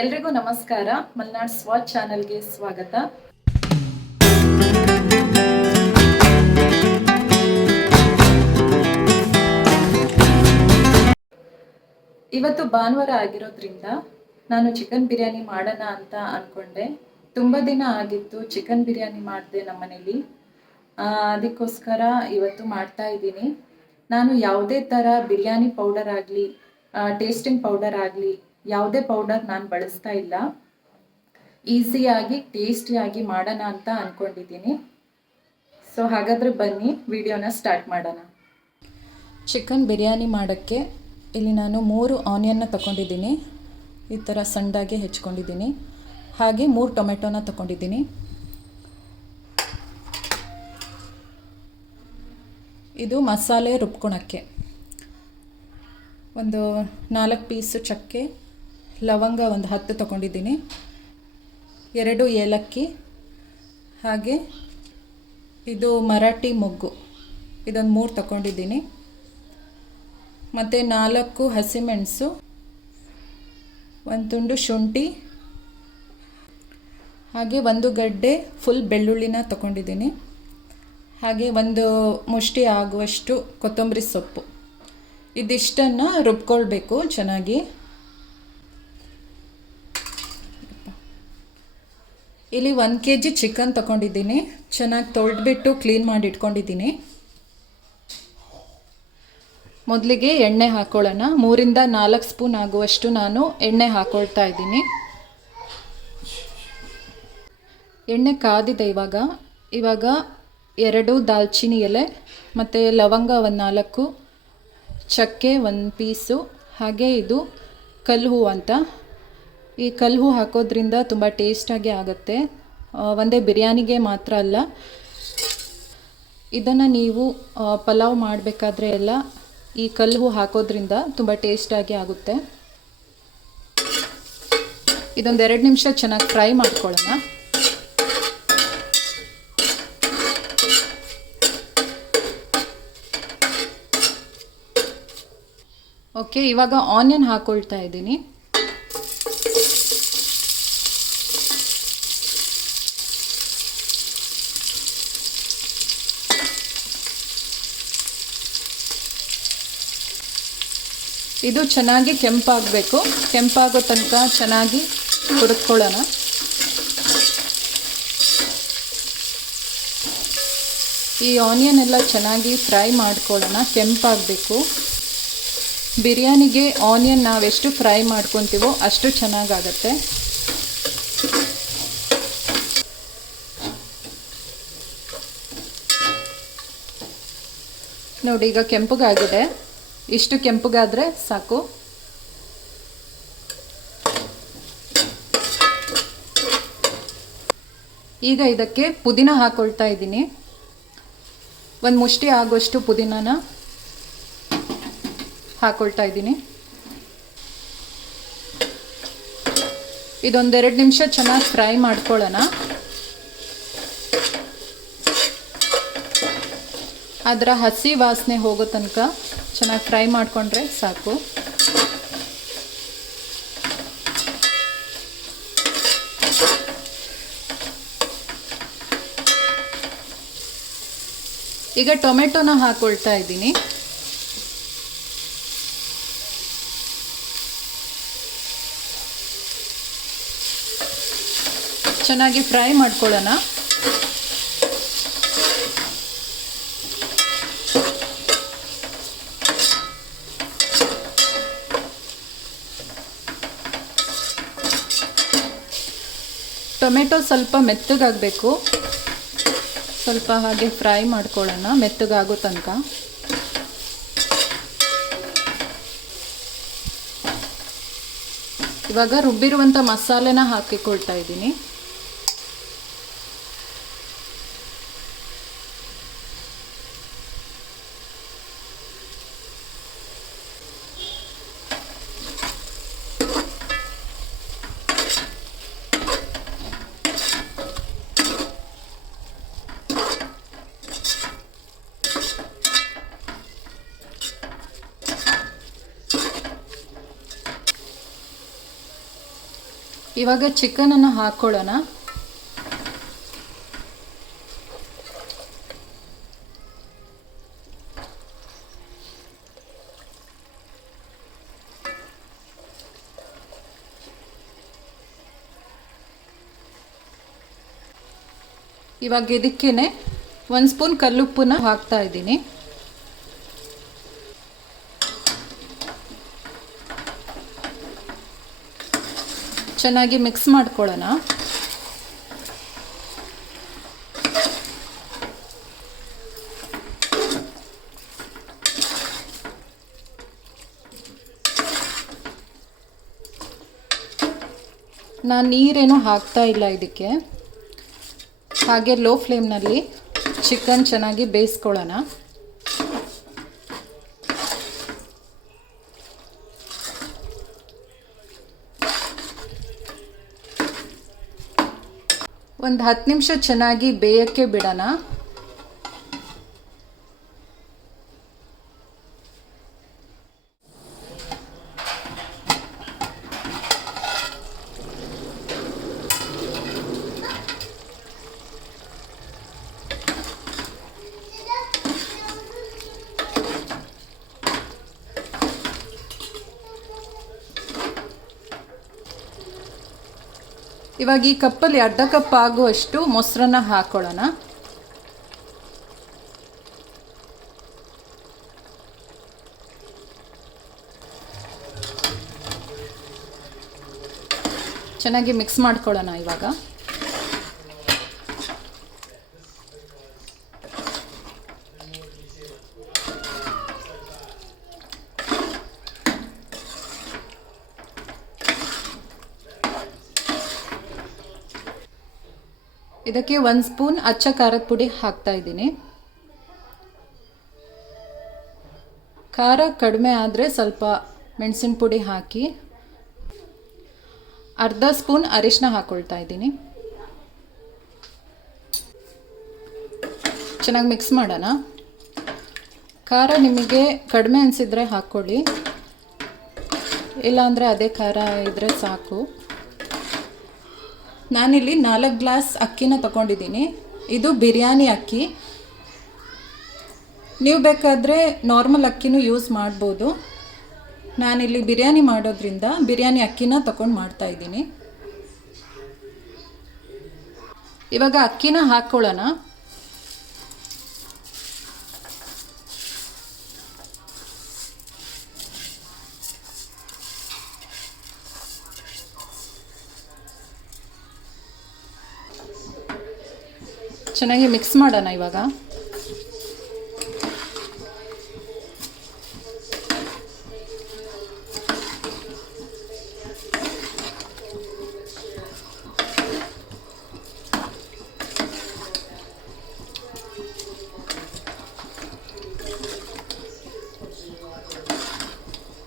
ಎಲ್ರಿಗೂ ನಮಸ್ಕಾರ. ಮಲ್ನಾಡ್ ಸ್ವಾ ಚಾನೆಲ್ಗೆ ಸ್ವಾಗತ. ಇವತ್ತು ಭಾನುವಾರ ಆಗಿರೋದ್ರಿಂದ ನಾನು ಚಿಕನ್ ಬಿರಿಯಾನಿ ಮಾಡೋಣ ಅಂತ ಅನ್ಕೊಂಡೆ. ತುಂಬ ದಿನ ಆಗಿತ್ತು ಚಿಕನ್ ಬಿರಿಯಾನಿ ಮಾಡಿದೆ ನಮ್ಮನೇಲಿ ಅದಕ್ಕೋಸ್ಕರ ಇವತ್ತು ಮಾಡ್ತಾ ಇದ್ದೀನಿ. ನಾನು ಯಾವುದೇ ಥರ ಬಿರಿಯಾನಿ ಪೌಡರ್ ಆಗಲಿ ಟೇಸ್ಟಿಂಗ್ ಪೌಡರ್ ಆಗಲಿ ಯಾವುದೇ ಪೌಡರ್ ನಾನು ಬಳಸ್ತಾ ಇಲ್ಲ. ಈಸಿಯಾಗಿ ಟೇಸ್ಟಿಯಾಗಿ ಮಾಡೋಣ ಅಂತ ಅಂದ್ಕೊಂಡಿದ್ದೀನಿ ಸೊ ಹಾಗಾದರೆ ಬನ್ನಿ, ವಿಡಿಯೋನ ಸ್ಟಾರ್ಟ್ ಮಾಡೋಣ. ಚಿಕನ್ ಬಿರಿಯಾನಿ ಮಾಡೋಕ್ಕೆ ಇಲ್ಲಿ ನಾನು ಮೂರು ಆನಿಯನ್ನ ತಗೊಂಡಿದ್ದೀನಿ ಈ ಥರ ಸಣ್ಣದಾಗಿ ಹೆಚ್ಕೊಂಡಿದ್ದೀನಿ. ಹಾಗೆ ಮೂರು ಟೊಮೆಟೊನ ತಗೊಂಡಿದ್ದೀನಿ ಇದು ಮಸಾಲೆ ರುಬ್ಕೊಳಕ್ಕೆ. ಒಂದು ನಾಲ್ಕು ಪೀಸು ಚಕ್ಕೆ ಲವಂಗ ಒಂದು ಹತ್ತು ತಗೊಂಡಿದ್ದೀನಿ. ಎರಡು ಏಲಕ್ಕಿ, ಹಾಗೆ ಇದು ಮರಾಠಿ ಮೊಗ್ಗು. ಇದೊಂದು ಮೂರು ತಗೊಂಡಿದ್ದೀನಿ. ಮತ್ತು ನಾಲ್ಕು ಹಸಿಮೆಣಸು, ಒಂದು ತುಂಡು ಶುಂಠಿ, ಹಾಗೆ ಒಂದು ಗಡ್ಡೆ ಫುಲ್ ಬೆಳ್ಳುಳ್ಳಿನ ತಗೊಂಡಿದ್ದೀನಿ. ಹಾಗೆ ಒಂದು ಮುಷ್ಟಿ ಆಗುವಷ್ಟು ಕೊತ್ತಂಬರಿ ಸೊಪ್ಪು. ಇದಿಷ್ಟನ್ನು ರುಬ್ಕೊಳ್ಬೇಕು ಚೆನ್ನಾಗಿ. ಇಲ್ಲಿ ಒಂದು ಕೆ ಜಿ ಚಿಕನ್ ತಗೊಂಡಿದ್ದೀನಿ. ಚೆನ್ನಾಗಿ ತೊಳೆದ್ಬಿಟ್ಟು ಕ್ಲೀನ್ ಮಾಡಿ ಇಟ್ಕೊಂಡಿದ್ದೀನಿ. ಮೊದಲಿಗೆ ಎಣ್ಣೆ ಹಾಕೊಳ್ಳೋಣ. ಮೂರಿಂದ ನಾಲ್ಕು ಸ್ಪೂನ್ ಆಗುವಷ್ಟು ನಾನು ಎಣ್ಣೆ ಹಾಕೊಳ್ತಾ ಇದ್ದೀನಿ. ಎಣ್ಣೆ ಕಾದಿದೆ ಇವಾಗ. ಇವಾಗ ಎರಡು ದಾಲ್ಚಿನ್ನಿ ಎಲೆ, ಮತ್ತು ಲವಂಗ ಒಂದು ನಾಲ್ಕು, ಚಕ್ಕೆ ಒಂದು ಪೀಸು, ಹಾಗೆ ಇದು ಕಲ್ಲು ಹೂವು ಅಂತ. ಈ ಕಲ್ಲು ಹಾಕೋದ್ರಿಂದ ತುಂಬ ಟೇಸ್ಟಾಗಿ ಆಗುತ್ತೆ. ಒಂದೇ ಬಿರಿಯಾನಿಗೆ ಮಾತ್ರ ಅಲ್ಲ. ಇದನ್ನು ನೀವು ಪಲಾವ್ ಮಾಡಬೇಕಾದ್ರೆ ಎಲ್ಲ ಈ ಕಲ್ಲು ಹಾಕೋದ್ರಿಂದ ತುಂಬ ಟೇಸ್ಟಾಗಿ ಆಗುತ್ತೆ. ಇದೊಂದು ಎರಡು ನಿಮಿಷ ಚೆನ್ನಾಗಿ ಫ್ರೈ ಮಾಡ್ಕೊಳ್ಳೋಣ. ಓಕೆ ಇವಾಗ ಆನಿಯನ್ ಹಾಕ್ಕೊಳ್ತಾ ಇದ್ದೀನಿ. ಇದು ಚೆನ್ನಾಗಿ ಕೆಂಪಾಗಬೇಕು. ಕೆಂಪಾಗೋ ತನಕ ಚೆನ್ನಾಗಿ ಹುರಿದ್ಕೊಳ್ಳೋಣ ಈ ಆನಿಯನ್ ಎಲ್ಲ ಚೆನ್ನಾಗಿ ಫ್ರೈ ಮಾಡ್ಕೊಳ್ಳೋಣ. ಕೆಂಪಾಗಬೇಕು. ಬಿರಿಯಾನಿಗೆ ಆನಿಯನ್ ನಾವೆಷ್ಟು ಫ್ರೈ ಮಾಡ್ಕೊತೀವೋ ಅಷ್ಟು ಚೆನ್ನಾಗಾಗತ್ತೆ. ನೋಡಿ, ಈಗ ಕೆಂಪಗಾಗಿದೆ. ಇಷ್ಟು ಕೆಂಪಗಾದರೆ ಸಾಕು. ಈಗ ಇದಕ್ಕೆ ಪುದೀನ ಹಾಕೊಳ್ತಾ ಇದ್ದೀನಿ. ಒಂದು ಮುಷ್ಟಿ ಆಗೋಷ್ಟು ಪುದೀನನ ಹಾಕೊಳ್ತಾ ಇದ್ದೀನಿ. ಇದೊಂದೆರಡು ನಿಮಿಷ ಚೆನ್ನಾಗಿ ಫ್ರೈ ಮಾಡ್ಕೊಳ್ಳೋಣ. ಅದರ ಹಸಿ ವಾಸನೆ ಹೋಗೋ ತನಕ ಚೆನ್ನಾಗಿ ಫ್ರೈ ಮಾಡಿಕೊಂಡ್ರೆ ಸಾಕು. ಈಗ ಟೊಮೆಟೊನ ಹಾಕೊಳ್ತಾ ಇದ್ದೀನಿ. ಚೆನ್ನಾಗಿ ಫ್ರೈ ಮಾಡ್ಕೊಳ್ಳೋಣ. ಟೊಮೆಟೊ ಸ್ವಲ್ಪ ಮೆತ್ತಗಾಗಬೇಕು. ಸ್ವಲ್ಪ ಹಾಗೆ ಫ್ರೈ ಮಾಡ್ಕೊಳ್ಳೋಣ ಮೆತ್ತಗಾಗೋ ತನಕ. ಇವಾಗ ರುಬ್ಬಿರುವಂಥ ಮಸಾಲೆನ ಹಾಕಿಕೊಳ್ತಾ ಇದ್ದೀನಿ. ಇವಾಗ ಚಿಕನನ್ನು ಹಾಕ್ಕೊಳ್ಳೋಣ ಇವಾಗ ಇದಕ್ಕೇನೆ ಒಂದು ಸ್ಪೂನ್ ಕಲ್ಲುಪ್ಪನ್ನ ಹಾಕ್ತಾ ಇದ್ದೀನಿ. ಚೆನ್ನಾಗಿ ಮಿಕ್ಸ್ ಮಾಡ್ಕೊಳ್ಳೋಣ. ನಾನು ನೀರೇನು ಹಾಕ್ತಾ ಇಲ್ಲ ಇದಕ್ಕೆ. ಹಾಗೆ ಲೋ ಫ್ಲೇಮ್ನಲ್ಲಿ ಚಿಕನ್ ಚೆನ್ನಾಗಿ ಬೇಯಿಸ್ಕೊಳ್ಳೋಣ. ಒಂದು ಹತ್ತು ನಿಮಿಷ ಚೆನ್ನಾಗಿ ಬೇಯಕ್ಕೆ ಬಿಡೋಣ. ಇವಾಗ ಈ ಕಪ್ಪಲ್ಲಿ ಅರ್ಧ ಕಪ್ ಆಗುವಷ್ಟು ಮೊಸರನ್ನ ಹಾಕೊಳ್ಳೋಣ. ಚೆನ್ನಾಗಿ ಮಿಕ್ಸ್ ಮಾಡ್ಕೊಳ್ಳೋಣ ಇವಾಗ. ಇದಕ್ಕೆ ಒಂದು ಸ್ಪೂನ್ ಅಚ್ಚ ಖಾರದ ಪುಡಿ ಹಾಕ್ತಾ ಇದ್ದೀನಿ. ಖಾರ ಕಡಿಮೆ ಆದರೆ ಸ್ವಲ್ಪ ಮೆಣಸಿನ ಪುಡಿ ಹಾಕಿ. ಅರ್ಧ ಸ್ಪೂನ್ ಅರಿಶಿನ ಹಾಕ್ಕೊಳ್ತಾ ಇದ್ದೀನಿ. ಚೆನ್ನಾಗಿ ಮಿಕ್ಸ್ ಮಾಡೋಣ. ಖಾರ ನಿಮಗೆ ಕಡಿಮೆ ಅನಿಸಿದರೆ ಹಾಕ್ಕೊಳ್ಳಿ. ಇಲ್ಲಾಂದರೆ ಅದೇ ಖಾರ ಇದ್ದರೆ ಸಾಕು. ನಾನಿಲ್ಲಿ ನಾಲ್ಕು ಗ್ಲಾಸ್ ಅಕ್ಕಿನ ತಗೊಂಡಿದ್ದೀನಿ. ಇದು ಬಿರಿಯಾನಿ ಅಕ್ಕಿ. ನೀವು ಬೇಕಾದರೆ ನಾರ್ಮಲ್ ಅಕ್ಕಿನೂ ಯೂಸ್ ಮಾಡ್ಬೋದು. ನಾನಿಲ್ಲಿ ಬಿರಿಯಾನಿ ಮಾಡೋದ್ರಿಂದ ಬಿರಿಯಾನಿ ಅಕ್ಕಿನ ತಗೊಂಡು ಮಾಡ್ತಾ ಇದ್ದೀನಿ. ಇವಾಗ ಅಕ್ಕಿನ ಹಾಕ್ಕೊಳ್ಳೋಣ ಚೆನ್ನಾಗಿ ಮಿಕ್ಸ್ ಮಾಡೋಣ ಇವಾಗ.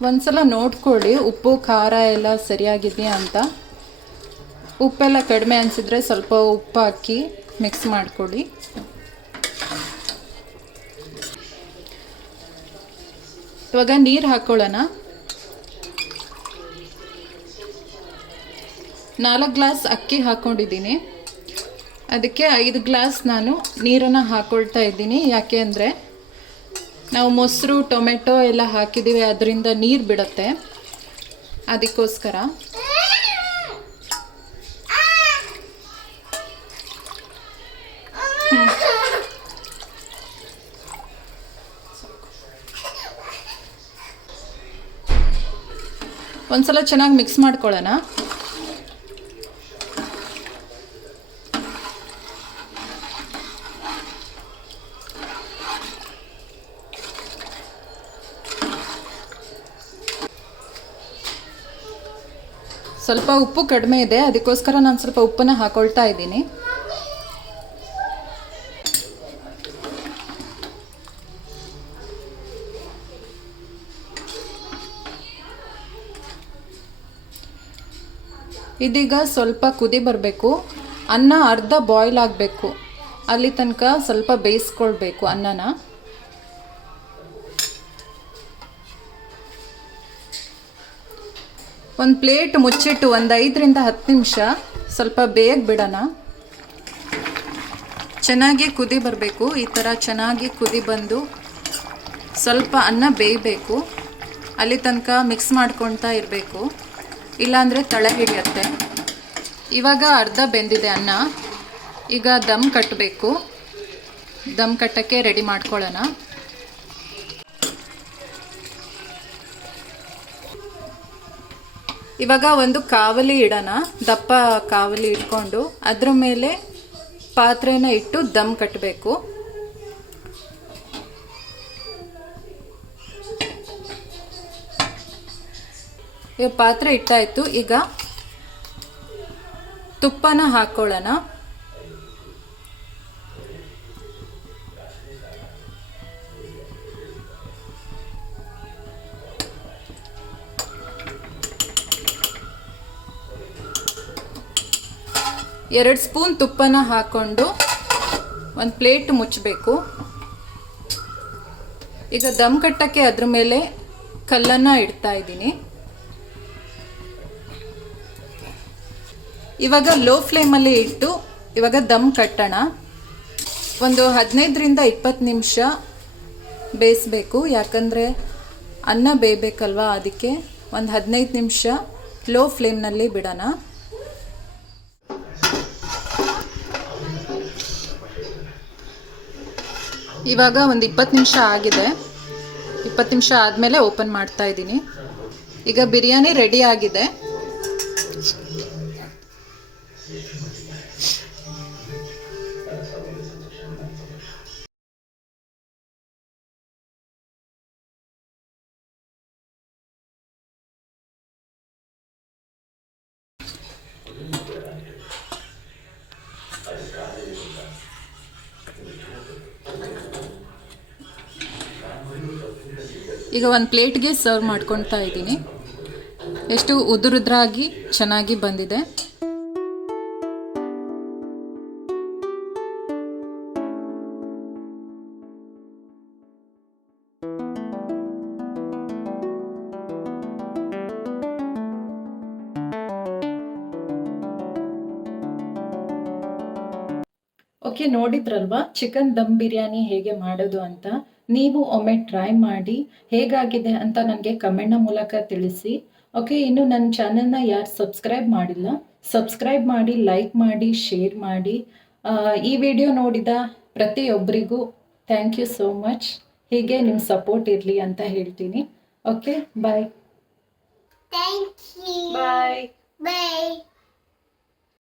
ಒಂದ್ಸಲ ನೋಡ್ಕೊಳ್ಳಿ, ಉಪ್ಪು, ಖಾರ ಎಲ್ಲ ಸರಿಯಾಗಿದೆಯಾ ಅಂತ. ಉಪ್ಪೆಲ್ಲ ಕಡಿಮೆ ಅನಿಸಿದ್ರೆ ಸ್ವಲ್ಪ ಉಪ್ಪು ಹಾಕಿ. ಮಿಕ್ಸ್ ಮಾಡ್ಕೊಳ್ಳಿ. ಇವಾಗ ನೀರು ಹಾಕ್ಕೊಳ್ಳೋಣ ನಾಲ್ಕು ಗ್ಲಾಸ್ ಅಕ್ಕಿ ಹಾಕ್ಕೊಂಡಿದ್ದೀನಿ ಅದಕ್ಕೆ ಐದು ಗ್ಲಾಸ್ ನಾನು ನೀರನ್ನು ಹಾಕ್ಕೊಳ್ತಾ ಇದ್ದೀನಿ. ಯಾಕೆ ಅಂದರೆ ನಾವು ಮೊಸರು, ಟೊಮೆಟೊ ಎಲ್ಲ ಹಾಕಿದ್ದೀವಿ, ಅದರಿಂದ ನೀರು ಬಿಡುತ್ತೆ. ಅದಕ್ಕೋಸ್ಕರ. ಒಂದ್ಸಲ ಚೆನ್ನಾಗಿ ಮಿಕ್ಸ್ ಮಾಡ್ಕೊಳ್ಳೋಣ. ಸ್ವಲ್ಪ ಉಪ್ಪು ಕಡಿಮೆ ಇದೆ ಅದಕ್ಕೋಸ್ಕರ ನಾನು ಸ್ವಲ್ಪ ಉಪ್ಪನ್ನು ಹಾಕೊಳ್ತಾ ಇದ್ದೀನಿ. ಇದೀಗ ಸ್ವಲ್ಪ ಕುದಿ ಬರಬೇಕು. ಅನ್ನ ಅರ್ಧ ಬಾಯ್ಲ್ ಆಗಬೇಕು. ಅಲ್ಲಿ ತನಕ ಸ್ವಲ್ಪ ಬೇಯಿಸ್ಕೊಳ್ಬೇಕು ಅನ್ನನ. ಒಂದು ಪ್ಲೇಟ್ ಮುಚ್ಚಿಟ್ಟು ಒಂದು ಐದರಿಂದ ಹತ್ತು ನಿಮಿಷ ಸ್ವಲ್ಪ ಬೇಗ ಬಿಡೋಣ. ಚೆನ್ನಾಗಿ ಕುದಿ ಬರಬೇಕು. ಈ ಥರ ಚೆನ್ನಾಗಿ ಕುದಿ ಬಂದು ಸ್ವಲ್ಪ ಅನ್ನ ಬೇಯಬೇಕು. ಅಲ್ಲಿ ತನಕ ಮಿಕ್ಸ್ ಮಾಡ್ಕೊಳ್ತಾ ಇರಬೇಕು. ಇಲ್ಲಾಂದರೆ ತಳ ಹಿಡಿಯುತ್ತೆ. ಇವಾಗ ಅರ್ಧ ಬೆಂದಿದೆ ಅನ್ನ. ಈಗ ದಮ್ ಕಟ್ಟಬೇಕು ದಮ್ ಕಟ್ಟಕ್ಕೆ ರೆಡಿ ಮಾಡ್ಕೊಳ್ಳೋಣ. ಇವಾಗ ಒಂದು ಕಾವಲಿ ಇಡೋಣ. ದಪ್ಪ ಕಾವಲಿ ಇಟ್ಕೊಂಡು. ಅದ್ರ ಮೇಲೆ ಪಾತ್ರೆನ ಇಟ್ಟು ದಮ್ ಕಟ್ಟಬೇಕು ಈಗ ಪಾತ್ರೆ ಇಟ್ಟಾಯಿತು. ಈಗ ತುಪ್ಪನ ಹಾಕ್ಕೊಳ್ಳೋಣ ಎರಡು ಸ್ಪೂನ್ ತುಪ್ಪನ ಹಾಕ್ಕೊಂಡು ಒಂದು ಪ್ಲೇಟ್ ಮುಚ್ಚಬೇಕು. ಈಗ ದಮ್ ಕಟ್ಟಕ್ಕೆ ಅದ್ರ ಮೇಲೆ ಕಲ್ಲನ್ನು ಇಡ್ತಾ ಇದ್ದೀನಿ. ಇವಾಗ ಲೋ ಫ್ಲೇಮಲ್ಲಿ ಇಟ್ಟು, ಇವಾಗ ದಮ್ ಕಟ್ಟೋಣ. ಒಂದು ಹದಿನೈದರಿಂದ ಇಪ್ಪತ್ತು ನಿಮಿಷ ಬೇಯಿಸ್ಬೇಕು. ಯಾಕಂದರೆ ಅನ್ನ ಬೇಯಬೇಕಲ್ವಾ ಅದಕ್ಕೆ? ಒಂದು ಹದಿನೈದು ನಿಮಿಷ ಲೋ ಫ್ಲೇಮ್ನಲ್ಲಿ ಬಿಡೋಣ. ಇವಾಗ ಒಂದು ಇಪ್ಪತ್ತು ನಿಮಿಷ ಆಗಿದೆ. ಇಪ್ಪತ್ತು ನಿಮಿಷ ಆದಮೇಲೆ ಓಪನ್ ಮಾಡ್ತಾ ಇದ್ದೀನಿ. ಈಗ ಬಿರಿಯಾನಿ ರೆಡಿ ಆಗಿದೆ. ಈಗ ಒಂದು ಪ್ಲೇಟ್ಗೆ ಸರ್ವ್ ಮಾಡ್ಕೊಳ್ತಾ ಇದ್ದೀನಿ. ಎಷ್ಟು ಉದುರುದ್ರಾಗಿ ಚೆನ್ನಾಗಿ ಬಂದಿದೆ. ನೋಡಿದ್ರಲ್ವಾ? ಚಿಕನ್ ದಮ್ ಬಿರಿಯಾನಿ ಹೇಗೆ ಮಾಡೋದು ಅಂತ? ನೀವು ಒಮ್ಮೆ ಟ್ರೈ ಮಾಡಿ ಹೇಗಾಗಿದೆ ಅಂತ ನನಗೆ ಕಮೆಂಟ್ನ ಮೂಲಕ ತಿಳಿಸಿ. ಓಕೆ ಇನ್ನು ನನ್ನ ಚಾನಲ್ನ ಯಾರು ಸಬ್ಸ್ಕ್ರೈಬ್ ಮಾಡಿಲ್ಲ ಸಬ್ಸ್ಕ್ರೈಬ್ ಮಾಡಿ ಲೈಕ್ ಮಾಡಿ ಶೇರ್ ಮಾಡಿ. ಈ ವಿಡಿಯೋ ನೋಡಿದ ಪ್ರತಿಯೊಬ್ಬರಿಗೂ ಥ್ಯಾಂಕ್ ಯು ಸೋ ಮಚ್. ಹೀಗೆ ನಿಮ್ಮ ಸಪೋರ್ಟ್ ಇರಲಿ ಅಂತ ಹೇಳ್ತೀನಿ. Okay bye. ಬಾಯ್. ಬಾಯ್.